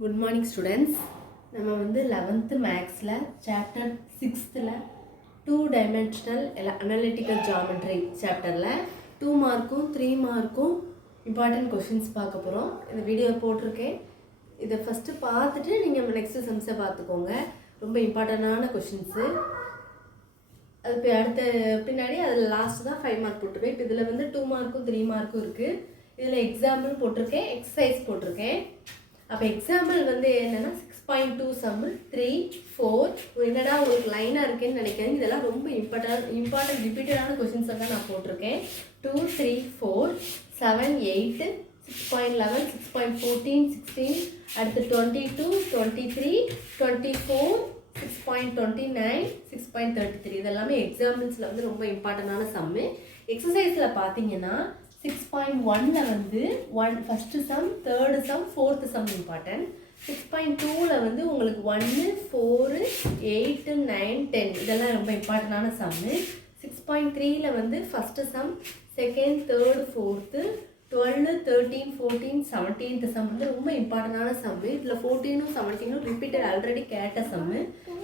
Good morning students. நம்ம வந்து 11th மேக்ஸில் chapter 6th 2 dimensional analytical geometry சாப்டரில் 2 மார்க்கும் 3 மார்க்கும் இம்பார்ட்டன்ட் கொஷின்ஸ் பார்க்க போகிறோம். இந்த வீடியோ போட்டிருக்கேன். இதை ஃபஸ்ட்டு பார்த்துட்டு நீங்கள் நெக்ஸ்ட்டு சம்ஸை பார்த்துக்கோங்க. ரொம்ப இம்பார்ட்டண்டான கொஷின்ஸு. அது இப்போ அடுத்த பின்னாடி அதில் லாஸ்ட்டு தான் 5 மார்க் போட்டிருக்கேன். இப்போ இதில் வந்து 2 மார்க்கும் 3 மார்க்கும் இருக்குது. இதில் எக்ஸாம்பிள் போட்டிருக்கேன், எக்ஸசைஸ் போட்டிருக்கேன். அப்போ எக்ஸாம்பிள் வந்து என்னென்னா 6.2 சம்மு 3, 4 என்னடா உங்களுக்கு லைனாக இருக்குன்னு நினைக்கிறேன். இதெல்லாம் ரொம்ப இம்பார்ட்டன்ட் ரிப்பீட்டடான கொஷின்ஸை தான் நான் போட்டிருக்கேன். 2, 3, 4, 7, 8, 6.11, 6.14, 16, அடுத்து 22, 23, 24, 6.29, 6.33 இதெல்லாமே எக்ஸாம்பிள்ஸில் வந்து ரொம்ப இம்பார்ட்டண்டான சம்மு. எக்ஸசைஸில் பார்த்தீங்கன்னா 6.1ல் வந்து first sum, third sum, fourth sum important. 6.2ல் வந்து உங்களுக்கு 1, 4, 8, 9, 10 இதெல்லாம் ரொம்ப இம்பார்ட்டண்டான சம்மு. 6.3ல் வந்து first sum, second, third, fourth, 12, 13, 14, 17th sum வந்து ரொம்ப இம்பார்ட்டண்டான சம்மு. இதில் 14ம் 17ம் ரிப்பீட்டட் ஆல்ரெடி கேட்ட சம்மு.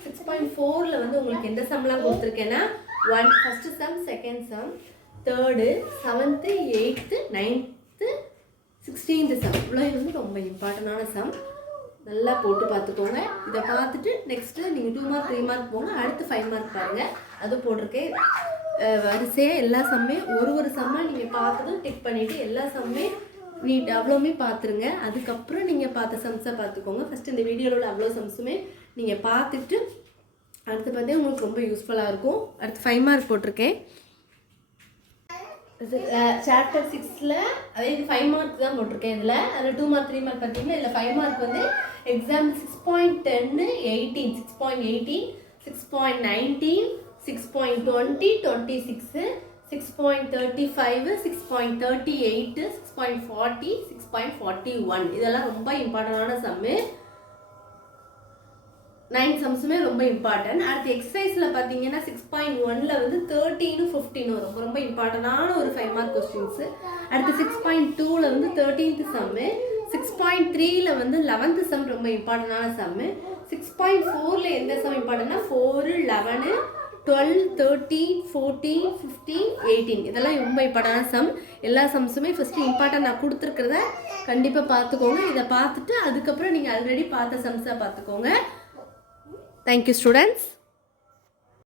6.4ல் வந்து உங்களுக்கு எந்த சம்லாம் கொடுத்துருக்கேன்னா first sum, second sum, third, 7th, 8th, 9th, 16th sum இவ்வளோ வந்து ரொம்ப இம்பார்ட்டண்டான சம். நல்லா போட்டு பார்த்துக்கோங்க. இதை பார்த்துட்டு நெக்ஸ்ட்டு நீங்கள் 2 மார்க் 3 மார்க் போங்க. அடுத்து 5 மார்க் பாருங்கள், அது போட்டிருக்கேன். வரிசையாக எல்லா சம்மே ஒரு சம்மாக நீங்கள் பார்த்ததும் டிக் பண்ணிவிட்டு எல்லா சம்மே அவ்வளோமே பார்த்துருங்க. அதுக்கப்புறம் நீங்கள் பார்த்த சம்ஸை பார்த்துக்கோங்க. ஃபஸ்ட்டு இந்த வீடியோவில் உள்ள அவ்வளோ சம்ஸுமே நீங்கள் பார்த்துட்டு அடுத்து பார்த்தே உங்களுக்கு ரொம்ப யூஸ்ஃபுல்லாக இருக்கும். அடுத்து 5 மார்க் போட்டிருக்கேன். சாப்டர் 6ல் அதே இது 5 மார்க் தான் போட்டிருக்கேன். அதில் 2 மார்க் 3 மார்க் பார்த்தீங்கன்னா இதில் 5 மார்க் வந்து எக்ஸாம்பிள் 6.10, 18, 6.18, 6.19, 6.20, 26, 6.35, 6.38, 6.40, 6.41 இதெல்லாம் ரொம்ப இம்பார்ட்டண்டான சம்மு. 9 சம்ஸுமே ரொம்ப இம்பார்ட்டன்ட். அடுத்து எக்ஸசைஸில் பார்த்தீங்கன்னா 6.1ல் வந்து 13, 15 ரொம்ப இம்பார்ட்டண்டான ஒரு 5 மார்க் கொஸ்டின்ஸு. அடுத்து 6.2ல் வந்து 13th சம்மு. 6.3ல் வந்து 11th சம் ரொம்ப இம்பார்ட்டண்டான சம்மு. 6.4ல் எந்த சம் இம்பார்ட்டன்னா 4, 11, 12, 13, 14, 15, 18 இதெல்லாம் ரொம்ப இம்பார்ட்டண்டான சம். எல்லா சம்ஸுமே ஃபஸ்ட்டு இம்பார்ட்டன்ட் நான் கொடுத்துருக்கிறத கண்டிப்பாக பார்த்துக்கோங்க. இதை பார்த்துட்டு அதுக்கப்புறம் நீங்கள் ஆல்ரெடி பார்த்த சம்ஸை பார்த்துக்கோங்க. Thank you, students.